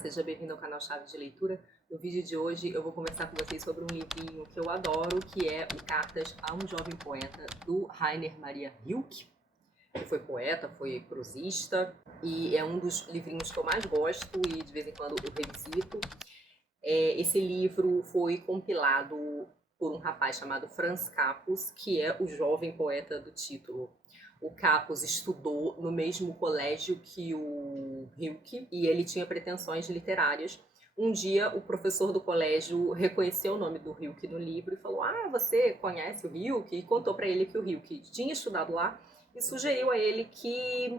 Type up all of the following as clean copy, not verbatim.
seja bem-vindo ao canal Chave de Leitura. No vídeo de hoje eu vou conversar com vocês sobre um livrinho que eu adoro, que é o Cartas a um Jovem Poeta, do Rainer Maria Rilke, que foi poeta, foi prosista, e é um dos livrinhos que eu mais gosto e de vez em quando eu revisito. Esse livro foi compilado por um rapaz chamado Franz Capus, que é o jovem poeta do título. O Capus estudou no mesmo colégio que o Rilke e ele tinha pretensões literárias. Um dia, o professor do colégio reconheceu o nome do Rilke no livro e falou: "Ah, você conhece o Rilke?" E contou para ele que o Rilke tinha estudado lá e sugeriu a ele que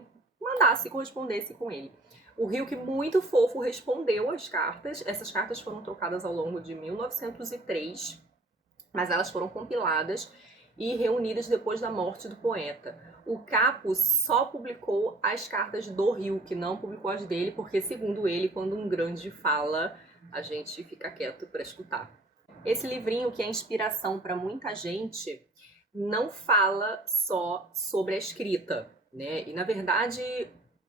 correspondesse com ele. O Rilke, muito fofo, respondeu as cartas. Essas cartas foram trocadas ao longo de 1903, mas elas foram compiladas e reunidas depois da morte do poeta. O Capus só publicou as cartas do Rilke, não publicou as dele, porque, segundo ele, quando um grande fala, a gente fica quieto para escutar. Esse livrinho, que é inspiração para muita gente, não fala só sobre a escrita, né? E, na verdade,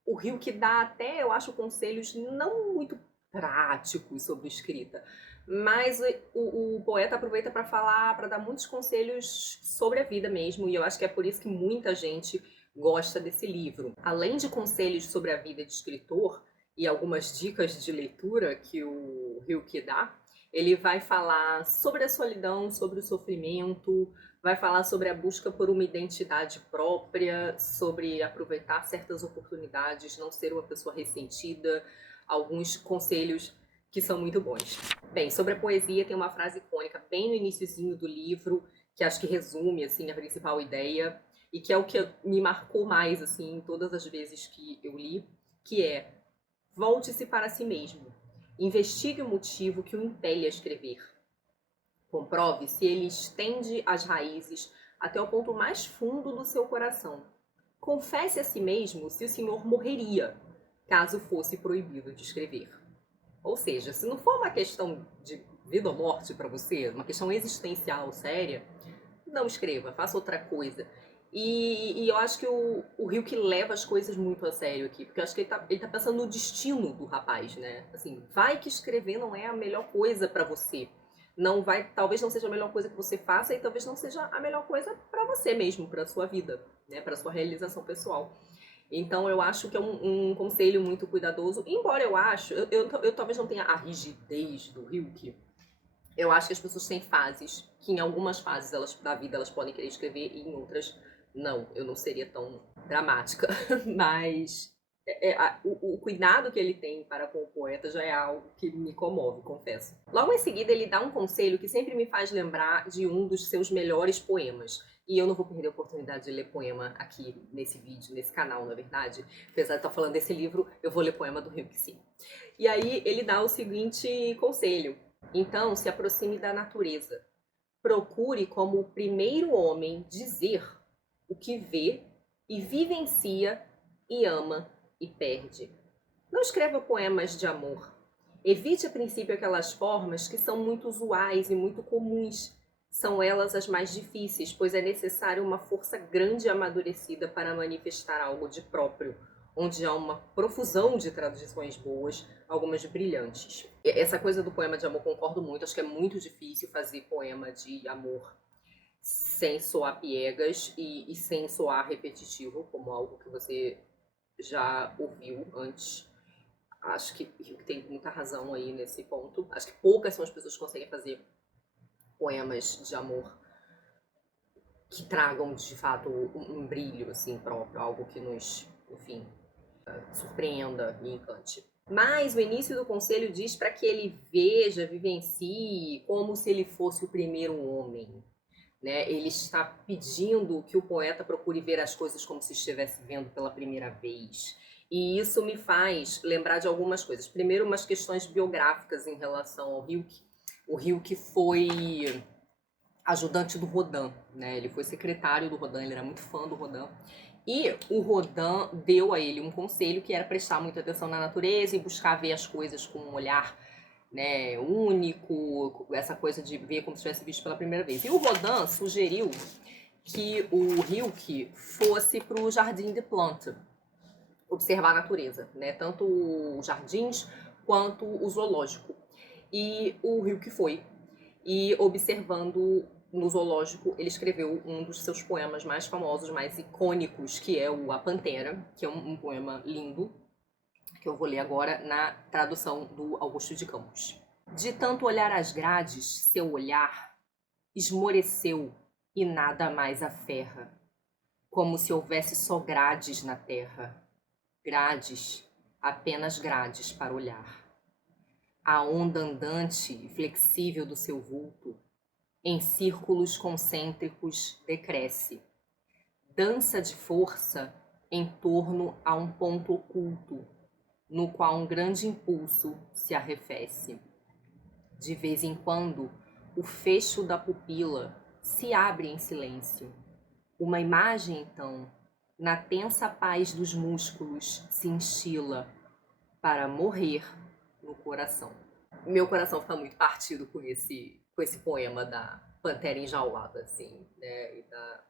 o Rilke dá até, eu acho, conselhos não muito práticos sobre escrita, mas o poeta aproveita para falar, para dar muitos conselhos sobre a vida mesmo, e eu acho que é por isso que muita gente gosta desse livro. Além de conselhos sobre a vida de escritor e algumas dicas de leitura que o Rilke dá, ele vai falar sobre a solidão, sobre o sofrimento, vai falar sobre a busca por uma identidade própria, sobre aproveitar certas oportunidades, não ser uma pessoa ressentida, alguns conselhos que são muito bons. Bem, sobre a poesia tem uma frase icônica bem no iniciozinho do livro, que acho que resume assim a principal ideia e que é o que me marcou mais assim todas as vezes que eu li, que é: volte-se para si mesmo. Investigue o motivo que o impele a escrever. Comprove se ele estende as raízes até o ponto mais fundo do seu coração. Confesse a si mesmo se o senhor morreria, caso fosse proibido de escrever. Ou seja, se não for uma questão de vida ou morte para você, uma questão existencial séria, não escreva, faça outra coisa. E eu acho que o Rilke leva as coisas muito a sério aqui, porque eu acho que ele tá pensando no destino do rapaz, né? Assim, vai que escrever não é a melhor coisa para você. Não vai, talvez não seja a melhor coisa que você faça e talvez não seja a melhor coisa para você mesmo, para sua vida, né? Para sua realização pessoal. Então eu acho que é um conselho muito cuidadoso, embora eu talvez não tenha a rigidez do Rilke. Eu acho que as pessoas têm fases, que em algumas fases da vida elas podem querer escrever e em outras não. Eu não seria tão dramática, mas o cuidado que ele tem para com o poeta já é algo que me comove, confesso. Logo em seguida ele dá um conselho que sempre me faz lembrar de um dos seus melhores poemas. E eu não vou perder a oportunidade de ler poema aqui nesse vídeo, nesse canal, na verdade. Apesar de estar falando desse livro, eu vou ler poema do Rilke, sim. E aí ele dá o seguinte conselho: então, se aproxime da natureza. Procure, como o primeiro homem, dizer o que vê e vivencia e ama e perde. Não escreva poemas de amor. Evite a princípio aquelas formas que são muito usuais e muito comuns. São elas as mais difíceis, pois é necessário uma força grande e amadurecida para manifestar algo de próprio, onde há uma profusão de traduções boas, algumas brilhantes. Essa coisa do poema de amor, concordo muito, acho que é muito difícil fazer poema de amor sem soar piegas e sem soar repetitivo, como algo que você já ouviu antes. Acho que tem muita razão aí nesse ponto. Acho que poucas são as pessoas que conseguem fazer poemas de amor que tragam, de fato, um brilho assim próprio, algo que nos, enfim, surpreenda e encante. Mas o início do conselho diz para que ele veja, vivencie como se ele fosse o primeiro homem, né? Ele está pedindo que o poeta procure ver as coisas como se estivesse vendo pela primeira vez. E isso me faz lembrar de algumas coisas. Primeiro, umas questões biográficas em relação ao Rilke. O Rilke foi ajudante do Rodin, né? Ele foi secretário do Rodin, ele era muito fã do Rodin. E o Rodin deu a ele um conselho que era prestar muita atenção na natureza e buscar ver as coisas com um olhar, né, único, essa coisa de ver como se tivesse visto pela primeira vez. E o Rodin sugeriu que o Rilke fosse para o Jardim de Plantes, observar a natureza, né? Tanto os jardins quanto o zoológico. E o Rilke foi, e observando no zoológico, ele escreveu um dos seus poemas mais famosos, mais icônicos, que é o A Pantera, que é um poema lindo, que eu vou ler agora na tradução do Augusto de Campos. De tanto olhar as grades, seu olhar esmoreceu e nada mais aferra, como se houvesse só grades na terra. Grades, apenas grades para olhar. A onda andante e flexível do seu vulto, em círculos concêntricos, decresce. Dança de força em torno a um ponto oculto, no qual um grande impulso se arrefece. De vez em quando, o fecho da pupila se abre em silêncio. Uma imagem, então, na tensa paz dos músculos, se enchila para morrer no coração. Meu coração fica muito partido com esse poema da Pantera Enjaulada, assim, né? E da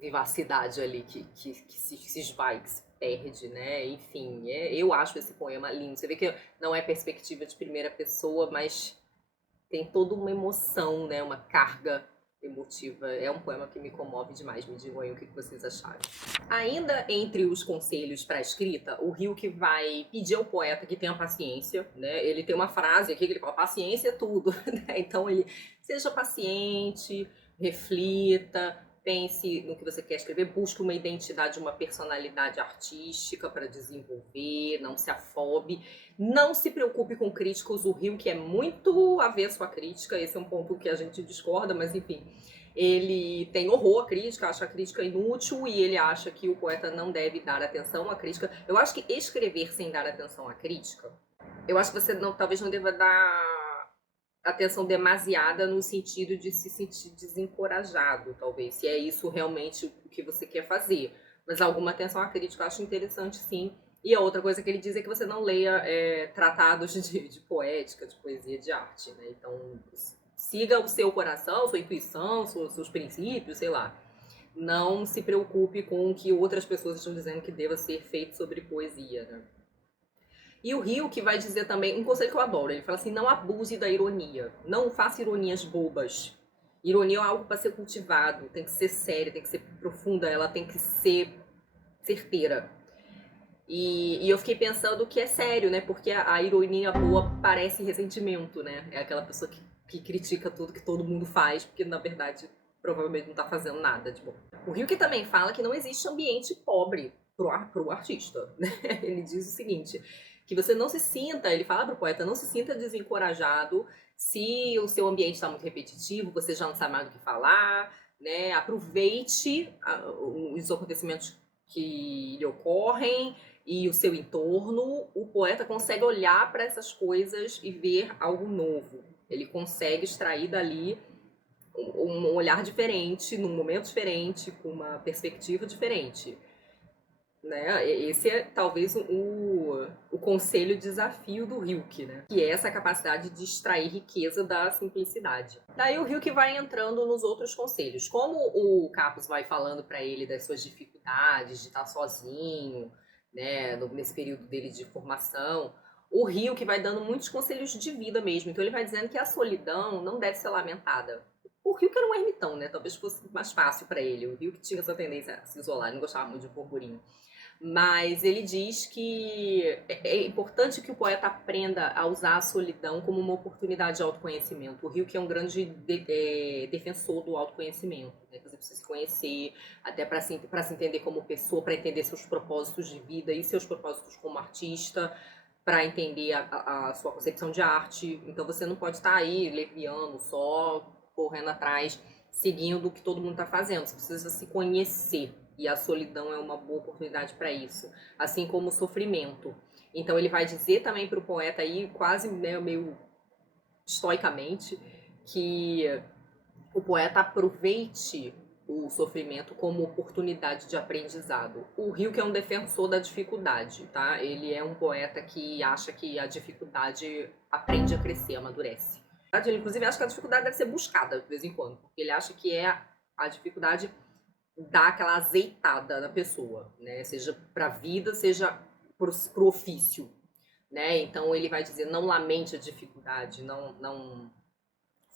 vivacidade ali que se esvai, que se perde, né? Enfim, eu acho esse poema lindo. Você vê que não é perspectiva de primeira pessoa, mas tem toda uma emoção, né? Uma carga emotiva. É um poema que me comove demais. Me digam aí o que vocês acharam. Ainda entre os conselhos para a escrita, o Rilke vai pedir ao poeta que tenha paciência, né? Ele tem uma frase aqui que ele fala: paciência é tudo, né? Então ele seja paciente, reflita, pense no que você quer escrever, busque uma identidade, uma personalidade artística para desenvolver, não se afobe, não se preocupe com críticos. O Rilke é muito avesso à crítica, esse é um ponto que a gente discorda, mas enfim, ele tem horror à crítica, acha a crítica inútil e ele acha que o poeta não deve dar atenção à crítica. Eu acho que escrever sem dar atenção à crítica, eu acho que você talvez não deva dar atenção demasiada no sentido de se sentir desencorajado, talvez, se é isso realmente o que você quer fazer. Mas alguma atenção à crítica eu acho interessante, sim. E a outra coisa que ele diz é que você não leia tratados de poética, de poesia, de arte, né? Então, siga o seu coração, sua intuição, seus princípios, sei lá. Não se preocupe com o que outras pessoas estão dizendo que deva ser feito sobre poesia, né? E o Rilke vai dizer também, um conselho que eu adoro, ele fala assim: não abuse da ironia, não faça ironias bobas. Ironia é algo para ser cultivado, tem que ser séria, tem que ser profunda, ela tem que ser certeira. E eu fiquei pensando que é sério, né? Porque a ironia boa parece ressentimento, né? É aquela pessoa que critica tudo que todo mundo faz, porque na verdade provavelmente não tá fazendo nada de bom. O Rilke também fala que não existe ambiente pobre pro artista, né? Ele diz o seguinte: que você não se sinta, ele fala pro poeta, não se sinta desencorajado se o seu ambiente está muito repetitivo, você já não sabe mais do que falar, né? Aproveite os acontecimentos que lhe ocorrem e o seu entorno. O poeta consegue olhar para essas coisas e ver algo novo. Ele consegue extrair dali um olhar diferente, num momento diferente, com uma perspectiva diferente. Né? Esse é talvez o conselho desafio do Rilke, né? Que é essa capacidade de extrair riqueza da simplicidade. Daí o Rilke vai entrando nos outros conselhos. Como o Capus vai falando para ele das suas dificuldades de estar sozinho, né, nesse período dele de formação, o Rilke vai dando muitos conselhos de vida mesmo. Então ele vai dizendo que a solidão não deve ser lamentada. O Rilke era um ermitão, né? Talvez fosse mais fácil para ele. O Rilke tinha essa tendência a se isolar, ele não gostava muito de burburinho. Mas ele diz que é importante que o poeta aprenda a usar a solidão como uma oportunidade de autoconhecimento. O Rilke é um grande defensor do autoconhecimento, né? Você precisa se conhecer, até para se entender como pessoa, para entender seus propósitos de vida e seus propósitos como artista, para entender a sua concepção de arte. Então você não pode estar aí leviano, só correndo atrás, seguindo o que todo mundo está fazendo. Você precisa se conhecer. E a solidão é uma boa oportunidade para isso, assim como o sofrimento. Então ele vai dizer também para o poeta aí, quase, né, meio estoicamente, que o poeta aproveite o sofrimento como oportunidade de aprendizado. O Rilke é um defensor da dificuldade, tá? Ele é um poeta que acha que a dificuldade aprende a crescer, amadurece. Ele, inclusive, acha que a dificuldade deve ser buscada de vez em quando, porque ele acha que a dificuldade dar aquela azeitada na pessoa, né? Seja para a vida, seja para o ofício. né? Então ele vai dizer, não lamente a dificuldade, não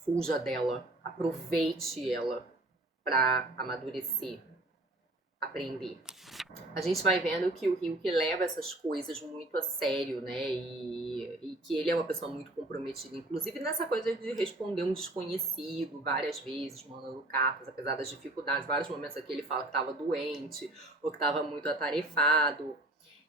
fuja dela, aproveite ela para amadurecer, aprender. A gente vai vendo que o Rio que leva essas coisas muito a sério, né? E que ele é uma pessoa muito comprometida, inclusive nessa coisa de responder um desconhecido várias vezes, mandando cartas, apesar das dificuldades. Vários momentos aqui ele fala que estava doente ou que estava muito atarefado.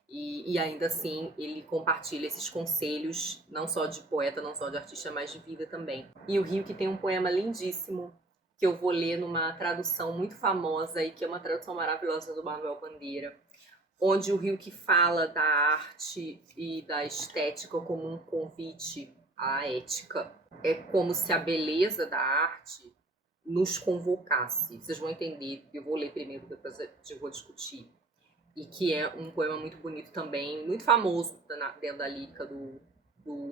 E ainda assim ele compartilha esses conselhos, não só de poeta, não só de artista, mas de vida também. E o Rio que tem um poema lindíssimo que eu vou ler numa tradução muito famosa e que é uma tradução maravilhosa do Manuel Bandeira, onde o Rio que fala da arte e da estética como um convite à ética. É como se a beleza da arte nos convocasse. Vocês vão entender, eu vou ler primeiro, depois eu vou discutir. E que é um poema muito bonito também, muito famoso dentro da lírica do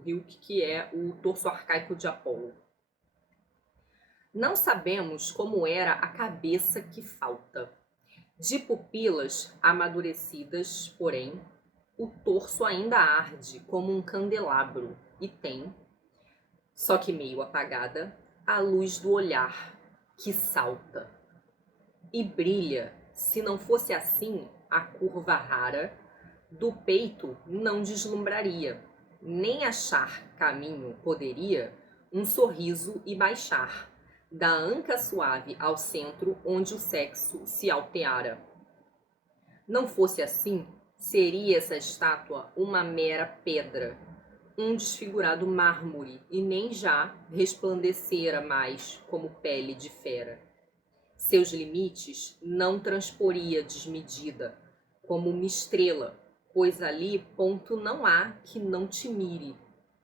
Hilke, que é o Torso Arcaico de Apolo. Não sabemos como era a cabeça que falta. De pupilas amadurecidas, porém, o torso ainda arde como um candelabro e tem, só que meio apagada, a luz do olhar que salta. E brilha, se não fosse assim, a curva rara do peito não deslumbraria, nem achar caminho poderia um sorriso e baixar, da anca suave ao centro onde o sexo se alteara. Não fosse assim, seria essa estátua uma mera pedra, um desfigurado mármore, e nem já resplandecera mais como pele de fera. Seus limites não transporia desmedida, como uma estrela, pois ali ponto não há que não te mire.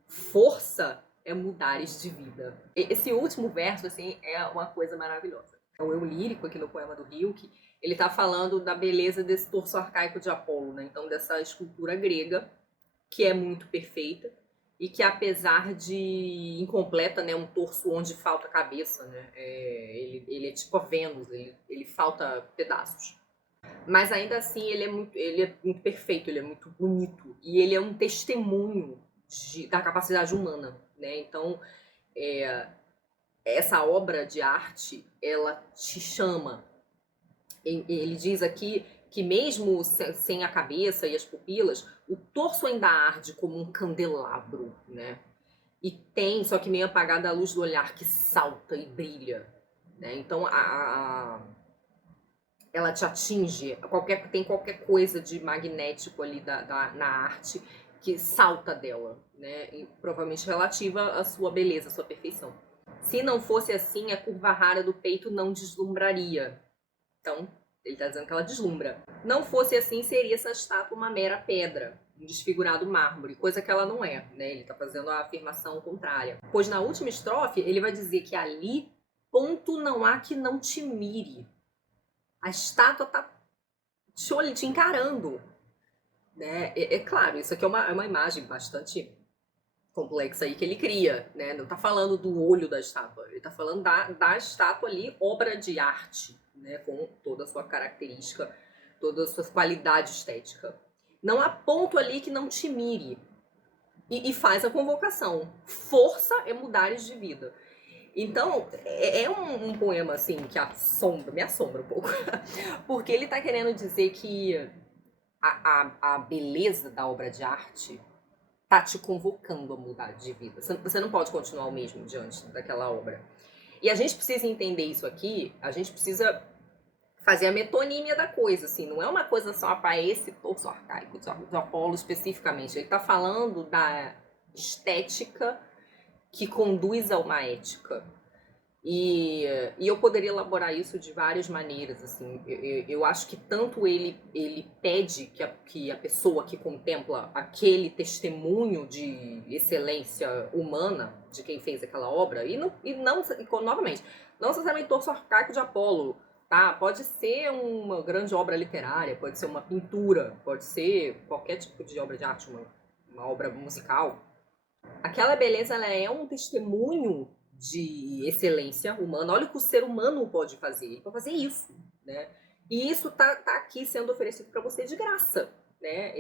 Força é mudares de vida. Esse último verso, assim, é uma coisa maravilhosa. É o eu lírico aqui no poema do Hilke. Ele está falando da beleza desse torso arcaico de Apolo, né? Então, dessa escultura grega, que é muito perfeita, e que apesar de incompleta, né, um torso onde falta cabeça, né, ele é tipo a Vênus, ele falta pedaços. Mas ainda assim ele é muito perfeito, ele é muito bonito e ele é um testemunho da capacidade humana, né? Então essa obra de arte ela te chama. Ele diz aqui que mesmo sem a cabeça e as pupilas, o torso ainda arde como um candelabro, né? E tem, só que meio apagada, a luz do olhar que salta e brilha, né? Então ela te atinge, tem qualquer coisa de magnético ali na arte que salta dela, né? E provavelmente relativa à sua beleza, à sua perfeição. Se não fosse assim, a curva rara do peito não deslumbraria. Então, ele está dizendo que ela deslumbra. Não fosse assim, seria essa estátua uma mera pedra, um desfigurado mármore, coisa que ela não é, né? Ele está fazendo a afirmação contrária. Pois na última estrofe, ele vai dizer que ali, ponto não há que não te mire. A estátua está te encarando, né? É claro, isso aqui é uma imagem bastante complexa aí que ele cria, né? Não está falando do olho da estátua, ele está falando da estátua ali, obra de arte, né? Com toda a sua característica, toda a sua qualidade estética. Não há ponto ali que não te mire. E faz a convocação. Força é mudares de vida. Então, é um poema, assim, que me assombra um pouco. Porque ele está querendo dizer que a beleza da obra de arte tá te convocando a mudar de vida. Você não pode continuar o mesmo diante daquela obra. E a gente precisa entender isso aqui, a gente precisa fazer a metonímia da coisa, assim, não é uma coisa só para esse torso arcaico de Apolo especificamente. Ele está falando da estética que conduz a uma ética. E eu poderia elaborar isso de várias maneiras, assim. Eu acho que tanto ele pede que a pessoa que contempla aquele testemunho de excelência humana de quem fez aquela obra, e novamente, não necessariamente torso arcaico de Apolo, tá? Pode ser uma grande obra literária, pode ser uma pintura, pode ser qualquer tipo de obra de arte, uma obra musical. Aquela beleza, ela é um testemunho de excelência humana. Olha o que o ser humano pode fazer. Ele pode fazer isso, né? E isso tá aqui sendo oferecido para você de graça, né?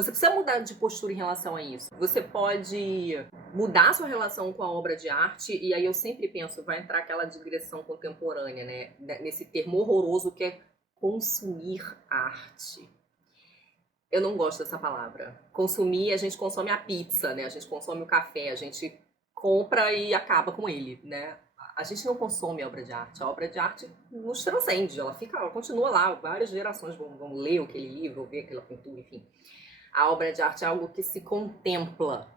Você precisa mudar de postura em relação a isso. Você pode mudar sua relação com a obra de arte, e aí eu sempre penso, vai entrar aquela digressão contemporânea, né? Nesse termo horroroso que é consumir arte. Eu não gosto dessa palavra. Consumir, a gente consome a pizza, né? A gente consome o café, a gente compra e acaba com ele, né? A gente não consome a obra de arte. A obra de arte nos transcende, ela continua lá, várias gerações vão ler aquele livro, ver aquela pintura, enfim. A obra de arte é algo que se contempla,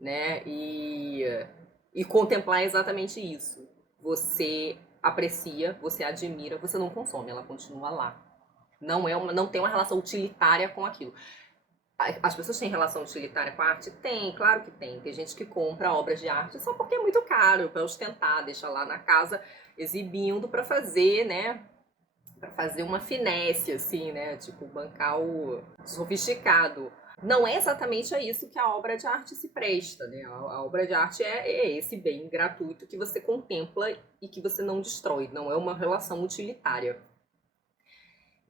né? E contemplar é exatamente isso. Você aprecia, você admira, você não consome, ela continua lá. Não tem uma relação utilitária com aquilo. As pessoas têm relação utilitária com a arte? Tem, claro que tem. Tem gente que compra obras de arte só porque é muito caro, para ostentar, deixa lá na casa exibindo para fazer, né? Para fazer uma finesse, assim, né? Tipo, bancar o sofisticado. Não é exatamente a isso que a obra de arte se presta, né? A obra de arte é esse bem gratuito que você contempla e que você não destrói. Não é uma relação utilitária.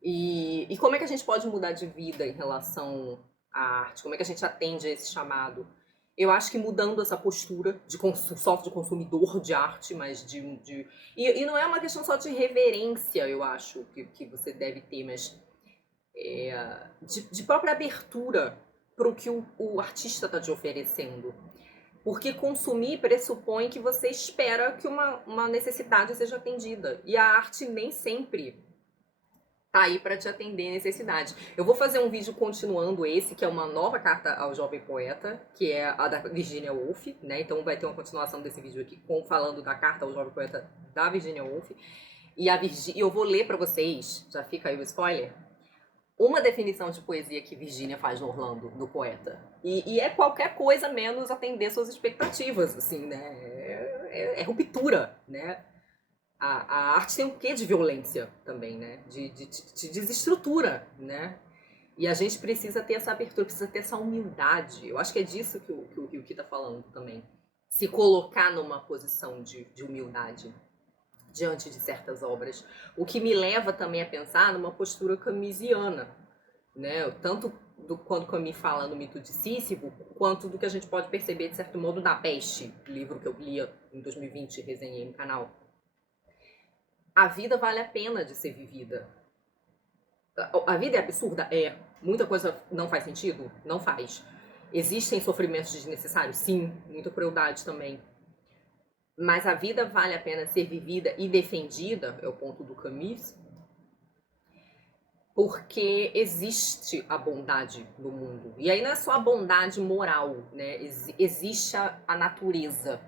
E como é que a gente pode mudar de vida em relação à arte? Como é que a gente atende a esse chamado? Eu acho que mudando essa postura só de consumidor de arte, mas e não é uma questão só de reverência, eu acho, que você deve ter, mas de própria abertura para o que o artista está te oferecendo. Porque consumir pressupõe que você espera que uma necessidade seja atendida. E a arte nem sempre tá aí para te atender a necessidade. Eu vou fazer um vídeo continuando esse, que é uma nova carta ao jovem poeta, que é a da Virginia Woolf, né? Então vai ter uma continuação desse vídeo aqui falando da carta ao jovem poeta da Virginia Woolf. E eu vou ler para vocês, já fica aí o spoiler, uma definição de poesia que Virginia faz no Orlando, do poeta. E é qualquer coisa menos atender suas expectativas, assim, né? É ruptura, né? A arte tem um quê de violência também, né? De desestrutura, né? E a gente precisa ter essa abertura, precisa ter essa humildade. Eu acho que é disso que o Ryuki tá falando também. Se colocar numa posição de humildade diante de certas obras. O que me leva também a pensar numa postura camisiana, né? Tanto quando Camus fala no mito de Sísifo, quanto do que a gente pode perceber, de certo modo, na Peste, livro que eu lia em 2020 e resenhei no canal. A vida vale a pena de ser vivida. A vida é absurda? É. Muita coisa não faz sentido? Não faz. Existem sofrimentos desnecessários? Sim. Muita crueldade também. Mas a vida vale a pena ser vivida e defendida, é o ponto do Camus, porque existe a bondade no mundo. E aí não é só a bondade moral, né? Existe a natureza.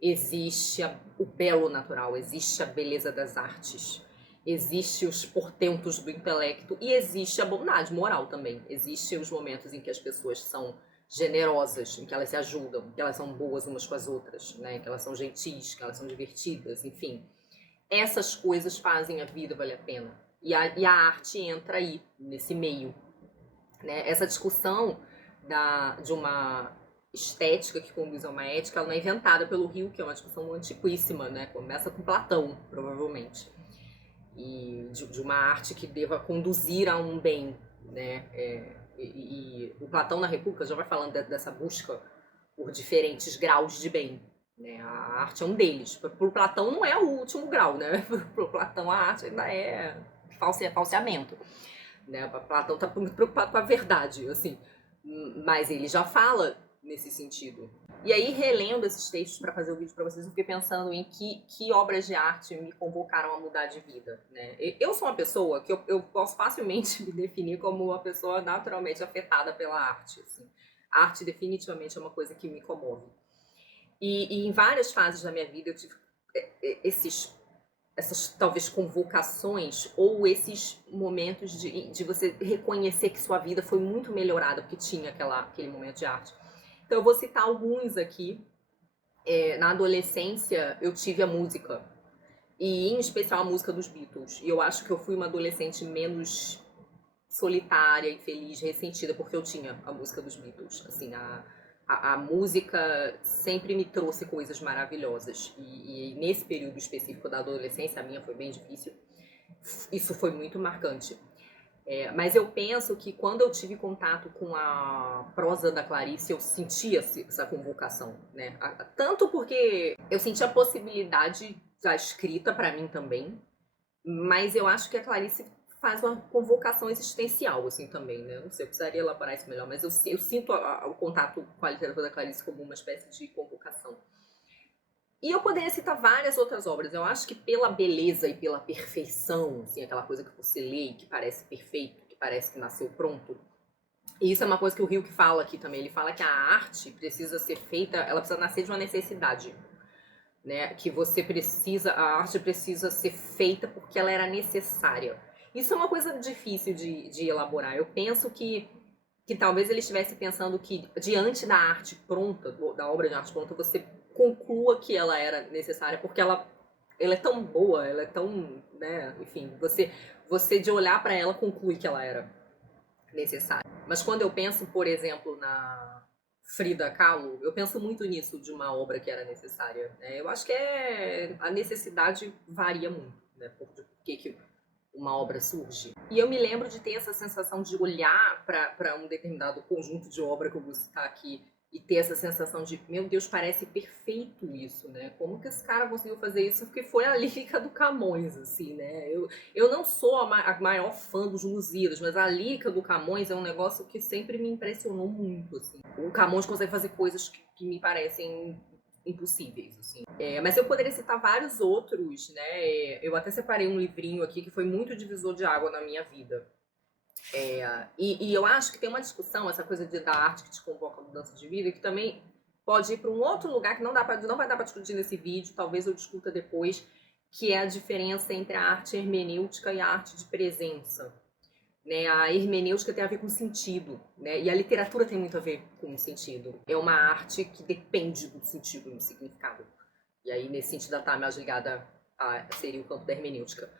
Existe o belo natural, existe a beleza das artes, existe os portentos do intelecto e existe a bondade moral também. Existem os momentos em que as pessoas são generosas, em que elas se ajudam, que elas são boas umas com as outras, né? Que elas são gentis, que elas são divertidas, enfim. Essas coisas fazem a vida valer a pena. E a arte entra aí, nesse meio, né? Essa discussão de uma estética que conduz a uma ética, ela não é inventada pelo Rio, que é uma discussão antiquíssima, né? Começa com Platão, provavelmente. E de uma arte que deva conduzir a um bem, né? E o Platão na República já vai falando dessa busca por diferentes graus de bem, né? A arte é um deles. Para o Platão não é o último grau, né? Para o Platão a arte ainda é falseamento. Né? Platão está muito preocupado com a verdade, assim. Mas ele já fala nesse sentido. E aí, relendo esses textos para fazer o vídeo para vocês, eu fiquei pensando em que obras de arte me convocaram a mudar de vida, né? Eu sou uma pessoa que eu posso facilmente me definir como uma pessoa naturalmente afetada pela arte, assim. A arte definitivamente é uma coisa que me comove. E em várias fases da minha vida eu tive essas talvez convocações ou esses momentos de você reconhecer que sua vida foi muito melhorada porque tinha aquele momento de arte. Então eu vou citar alguns aqui. Na adolescência eu tive a música, e em especial a música dos Beatles. E eu acho que eu fui uma adolescente menos solitária, infeliz, ressentida, porque eu tinha a música dos Beatles. Assim, a música sempre me trouxe coisas maravilhosas. E nesse período específico da adolescência, a minha foi bem difícil, isso foi muito marcante. Mas eu penso que quando eu tive contato com a prosa da Clarice, eu sentia essa convocação, né? Tanto porque eu senti a possibilidade da escrita para mim também, mas eu acho que a Clarice faz uma convocação existencial, assim, também, né? Não sei, eu precisaria elaborar isso melhor, mas eu sinto o contato com a literatura da Clarice como uma espécie de convocação. E eu poderia citar várias outras obras. Eu acho que pela beleza e pela perfeição, assim, aquela coisa que você lê e que parece perfeito, que parece que nasceu pronto. E isso é uma coisa que o Hilke fala aqui também. Ele fala que a arte precisa ser feita, ela precisa nascer de uma necessidade, né? Que você precisa, a arte precisa ser feita porque ela era necessária. Isso é uma coisa difícil de elaborar. Eu penso que talvez ele estivesse pensando que diante da arte pronta, da obra de arte pronta, você conclua que ela era necessária, porque ela é tão boa, ela é tão, né, enfim, você de olhar para ela conclui que ela era necessária. Mas quando eu penso, por exemplo, na Frida Kahlo, eu penso muito nisso de uma obra que era necessária, né? Eu acho que a necessidade varia muito, né, por que uma obra surge. E eu me lembro de ter essa sensação de olhar para um determinado conjunto de obra que eu vou citar aqui e ter essa sensação de, meu Deus, parece perfeito isso, né? Como que esse cara conseguiu fazer isso? Porque foi a lírica do Camões, assim, né? Eu não sou a maior fã dos Lusíadas, mas a lírica do Camões é um negócio que sempre me impressionou muito, assim. O Camões consegue fazer coisas que me parecem impossíveis, assim. Mas eu poderia citar vários outros, né? Eu até separei um livrinho aqui que foi muito divisor de água na minha vida. E eu acho que tem uma discussão, essa coisa da arte que te convoca a mudança de vida, que também pode ir para um outro lugar que não vai dar para discutir nesse vídeo, talvez eu discuta depois, que é a diferença entre a arte hermenêutica e a arte de presença. Né? A hermenêutica tem a ver com sentido, né? E a literatura tem muito a ver com o sentido. É uma arte que depende do sentido e do significado. E aí, nesse sentido, ela está mais ligada seria o campo da hermenêutica.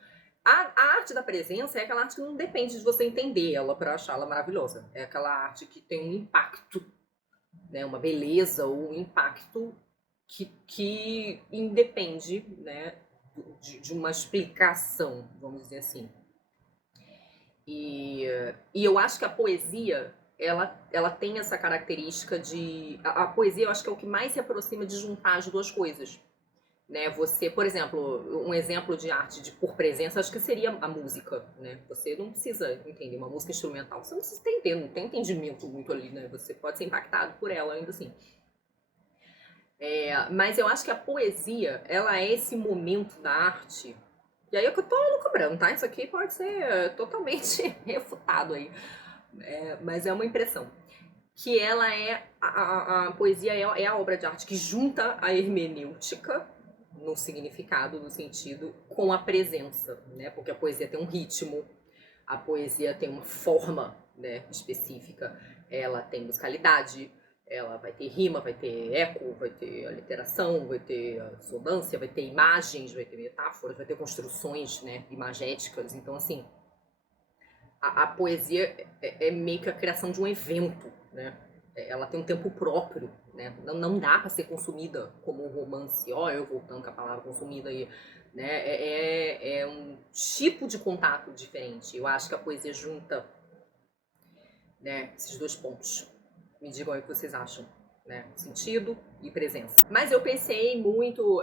A arte da presença é aquela arte que não depende de você entender ela para achá-la maravilhosa. É aquela arte que tem um impacto, né? Uma beleza ou um impacto que independe, né? de uma explicação, vamos dizer assim. E eu acho que a poesia, ela tem essa característica de... A poesia, eu acho que é o que mais se aproxima de juntar as duas coisas. Né? Você, por exemplo, um exemplo de arte por presença, acho que seria a música, né? Você não precisa entender uma música instrumental, você não precisa entender, não tem entendimento muito ali, né? Você pode ser impactado por ela ainda assim. Mas eu acho que a poesia, ela é esse momento da arte. E aí é que eu tô cobrando, tá? Isso aqui pode ser totalmente refutado aí. Mas é uma impressão. Que ela a poesia é a obra de arte que junta a hermenêutica, no significado, no sentido, com a presença, né? Porque a poesia tem um ritmo, a poesia tem uma forma, né, específica, ela tem musicalidade, ela vai ter rima, vai ter eco, vai ter aliteração, vai ter assonância, vai ter imagens, vai ter metáforas, vai ter construções, né, imagéticas. Então, assim, a poesia é meio que a criação de um evento, né? Ela tem um tempo próprio, né? Não dá para ser consumida como um romance. Eu voltando com a palavra consumida aí, né? É um tipo de contato diferente. Eu acho que a poesia junta, né, esses dois pontos. Me digam aí o que vocês acham, né? Sentido e presença. Mas eu pensei muito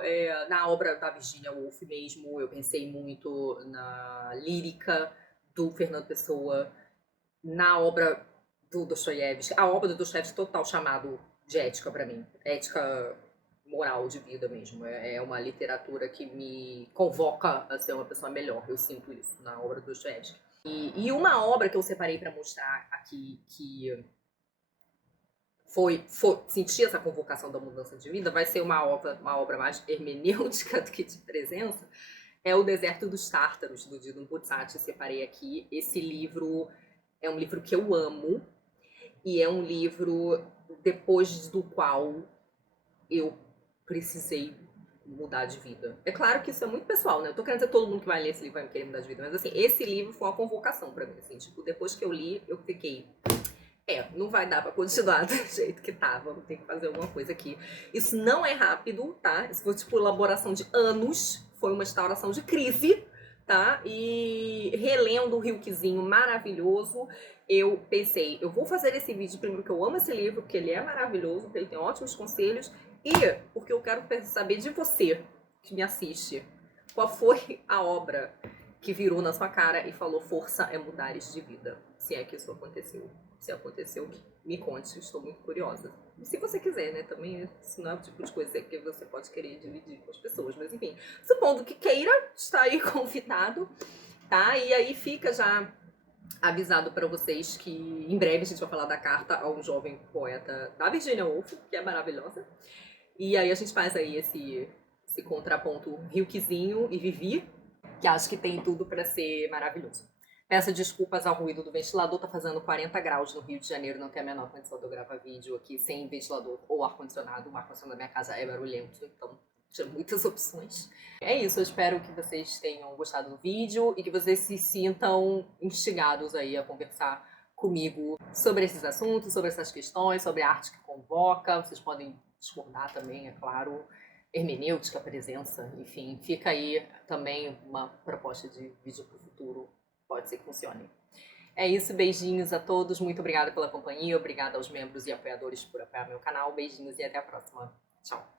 na obra da Virginia Woolf mesmo. Eu pensei muito na lírica do Fernando Pessoa, na obra do Dostoiévski. A obra do Dostoiévski total chamado de ética para mim. Ética moral de vida mesmo. É uma literatura que me convoca a ser uma pessoa melhor. Eu sinto isso na obra do Dostoiévski. E uma obra que eu separei para mostrar aqui que sentir essa convocação da mudança de vida, vai ser uma obra mais hermenêutica do que de presença, é O Deserto dos Tártaros, do Dino Buzzati. Separei aqui. Esse livro é um livro que eu amo e é um livro depois do qual eu precisei mudar de vida. É claro que isso é muito pessoal, né? Eu tô querendo dizer que todo mundo que vai ler esse livro vai querer mudar de vida, mas assim, esse livro foi uma convocação pra mim, assim, tipo, depois que eu li, eu fiquei... não vai dar pra continuar do jeito que tava, vou ter que fazer alguma coisa aqui. Isso não é rápido, tá? Isso foi tipo elaboração de anos, foi uma instauração de crise, tá? E relendo o Hilkezinho maravilhoso, eu pensei, eu vou fazer esse vídeo primeiro porque eu amo esse livro, porque ele é maravilhoso, porque ele tem ótimos conselhos, e porque eu quero saber de você, que me assiste, qual foi a obra que virou na sua cara e falou: força é mudares de vida. Se é que isso aconteceu. Se aconteceu, me conte, estou muito curiosa. E se você quiser, né? Também, isso não é o tipo de coisa que você pode querer dividir com as pessoas. Mas enfim, supondo que queira, está aí convidado, tá? E aí fica já avisado para vocês que em breve a gente vai falar da carta a um jovem poeta da Virginia Woolf, que é maravilhosa. E aí a gente faz aí esse contraponto Hilkezinho e Vivi, que acho que tem tudo para ser maravilhoso. Peço desculpas ao ruído do ventilador, tá fazendo 40 graus no Rio de Janeiro, não tem a menor condição de eu gravar vídeo aqui sem ventilador ou ar-condicionado. O ar-condicionado da minha casa é barulhento, então tinha muitas opções. É isso, eu espero que vocês tenham gostado do vídeo e que vocês se sintam instigados aí a conversar comigo sobre esses assuntos, sobre essas questões, sobre a arte que convoca. Vocês podem discordar também, é claro. Hermenêutica, presença, enfim, fica aí também uma proposta de vídeo para o futuro, pode ser que funcione. É isso, beijinhos a todos, muito obrigada pela companhia, obrigada aos membros e apoiadores por apoiar meu canal, beijinhos e até a próxima. Tchau!